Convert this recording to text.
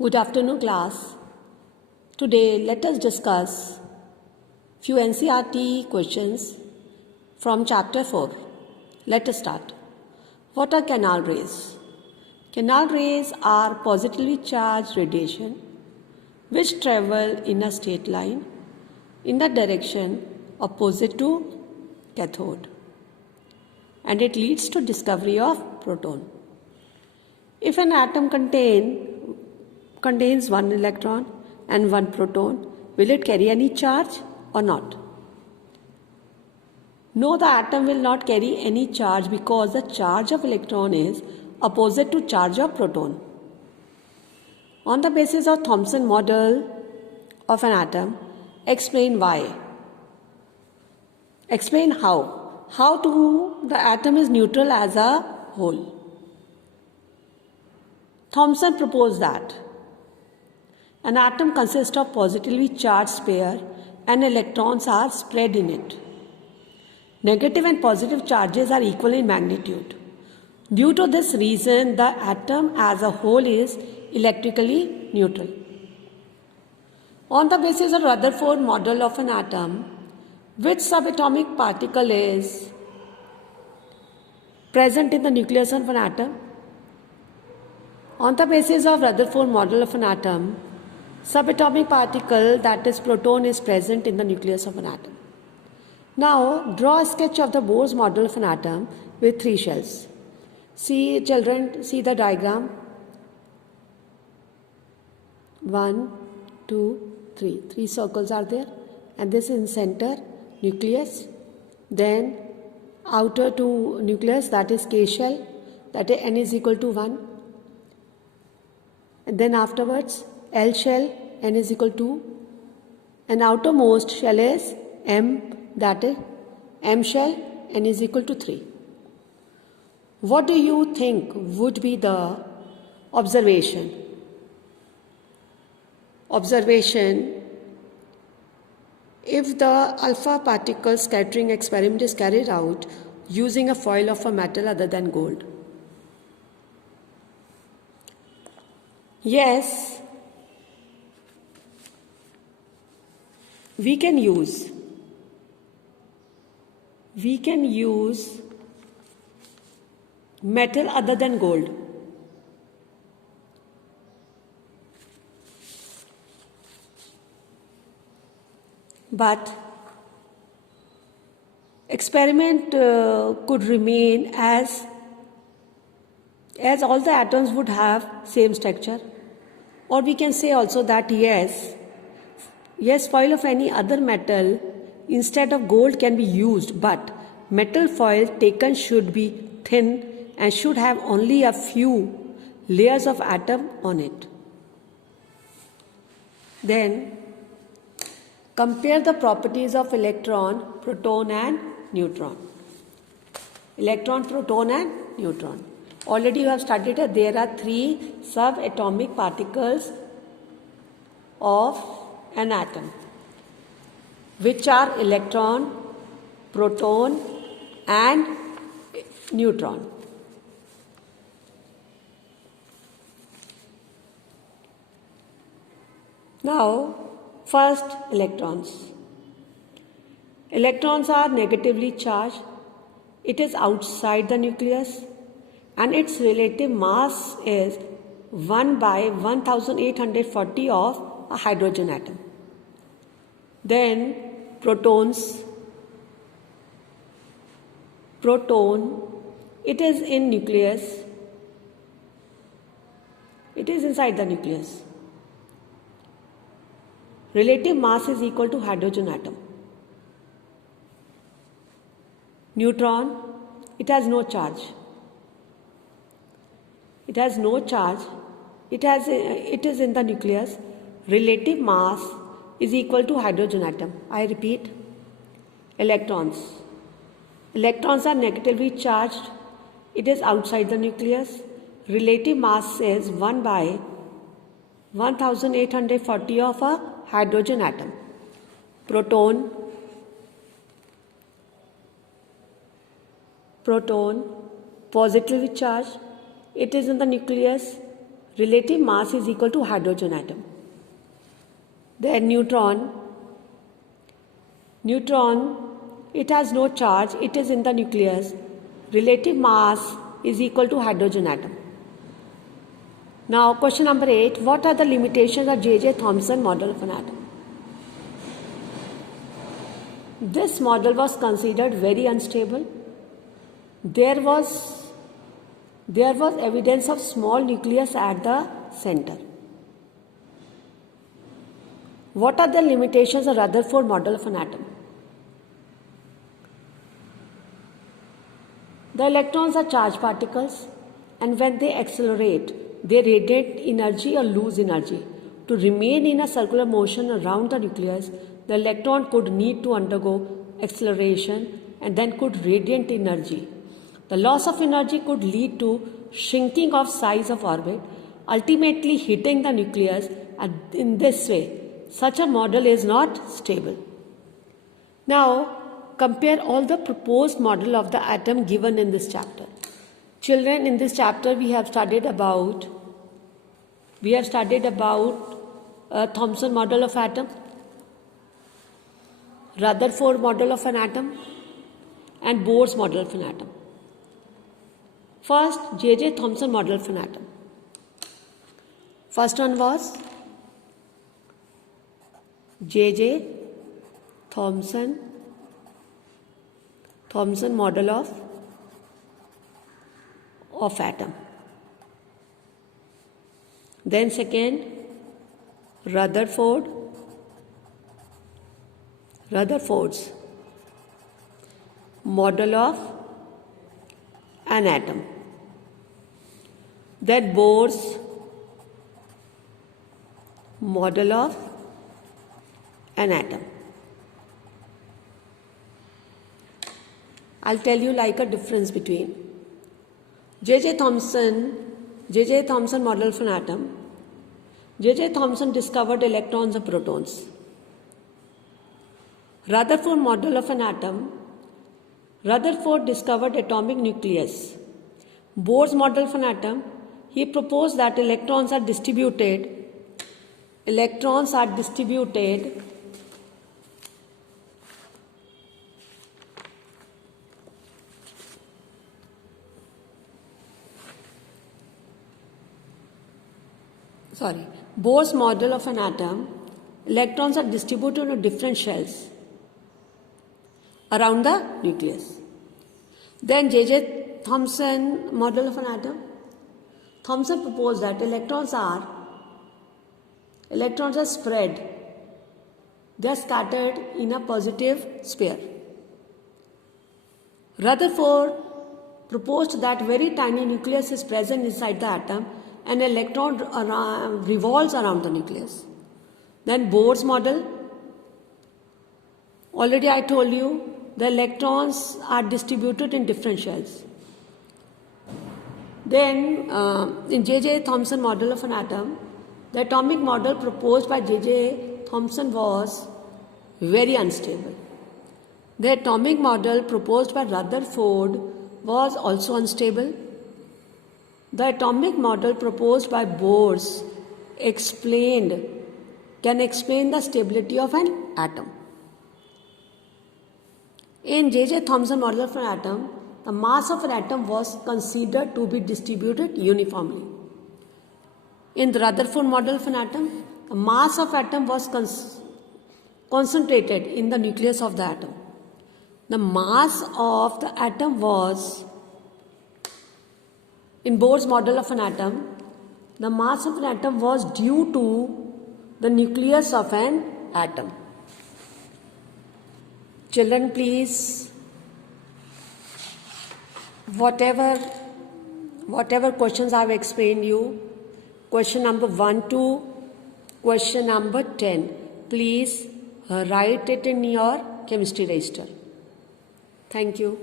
Good afternoon, class. Today, let us discuss few NCERT questions from chapter 4. Let us start. What are canal rays? Canal rays are positively charged radiation which travel in a straight line in the direction opposite to cathode, and it leads to discovery of proton. If an atom contains one electron and one proton, will it carry any charge or not? No, the atom will not carry any charge because the charge of electron is opposite to charge of proton. On the basis of Thomson model of an atom, explain why. Explain how. How the atom is neutral as a whole. Thomson proposed that an atom consists of positively charged pair and electrons are spread in it. Negative and positive charges are equal in magnitude. Due to this reason, the atom as a whole is electrically neutral. On the basis of Rutherford model of an atom, which subatomic particle is present in the nucleus of an atom? On the basis of Rutherford model of an atom, subatomic particle, that is proton, is present in the nucleus of an atom. Now, draw a sketch of the Bohr's model of an atom with three shells. See, children, see the diagram. 1, 2, 3. 3 circles are there, and this is in center, nucleus. Then, outer to nucleus, that is K shell, that is N is equal to 1. And then afterwards, L shell, N is equal to, and outermost shell is M, that is M shell, N is equal to 3. What do you think would be the observation? Observation, if the alpha particle scattering experiment is carried out using a foil of a metal other than gold. Yes, we can use metal other than gold. But experiment could remain as all the atoms would have same structure. Or we can say also that yes, foil of any other metal instead of gold can be used, but metal foil taken should be thin and should have only a few layers of atom on it. Then compare the properties of electron, proton and neutron. Electron, proton and neutron. Already you have studied it. There are 3 subatomic particles of an atom, which are electron, proton and neutron. Now, first, electrons. Electrons are negatively charged. It is outside the nucleus and its relative mass is 1 by 1840 of a hydrogen atom. Then protons. Proton, it is in nucleus. It is inside the nucleus. Relative mass is equal to hydrogen atom. Neutron, it has no charge. It has no charge. It is in the nucleus. Relative mass is equal to hydrogen atom. I repeat, electrons. Electrons are negatively charged. It is outside the nucleus. Relative mass is 1 by 1840 of a hydrogen atom. Proton, positively charged. It is in the nucleus. relative mass is equal to hydrogen atom. Then neutron, it has no charge, it is in the nucleus. Relative mass is equal to hydrogen atom. Now question number 8, what are the limitations of J.J. Thomson model of an atom? This model was considered very unstable. There was evidence of small nucleus at the center. What are the limitations of Rutherford model of an atom? The electrons are charged particles, and when they accelerate, they radiate energy or lose energy. To remain in a circular motion around the nucleus, the electron could need to undergo acceleration and then could radiate energy. The loss of energy could lead to shrinking of size of orbit, ultimately hitting the nucleus, and in this way, such a model is not stable. Now, compare all the proposed model of the atom given in this chapter. Children, in this chapter we have studied about Thomson model of atom, Rutherford model of an atom, and Bohr's model of an atom. First, J.J. Thomson model of an atom. First one was J.J. Thomson model of atom. Then second, Rutherford's model of an atom. Then Bohr's model of an atom. I'll tell you like a difference between J.J. Thomson model of an atom. J.J. Thomson discovered electrons and protons. Rutherford model of an atom. Rutherford discovered atomic nucleus. Bohr's model of an atom. He proposed that electrons are distributed Bohr's model of an atom, electrons are distributed in different shells around the nucleus. Then J.J. Thomson model of an atom. Thomson proposed that electrons are spread. They are scattered in a positive sphere. Rutherford proposed that very tiny nucleus is present inside the atom and an electron revolves around the nucleus. Then Bohr's model, already I told you, the electrons are distributed in different shells. Then in J.J. Thomson model of an atom, the atomic model proposed by J.J. Thomson was very unstable. The atomic model proposed by Rutherford was also unstable. The atomic model proposed by Bohr can explain the stability of an atom. In J.J. Thomson model of an atom, the mass of an atom was considered to be distributed uniformly. In the Rutherford model of an atom, the mass of atom was concentrated in the nucleus of the atom. The mass of the atom was, in Bohr's model of an atom, the mass of an atom was due to the nucleus of an atom. Children, please, whatever questions I have explained you, question number 1 to question number 10, please write it in your chemistry register. Thank you.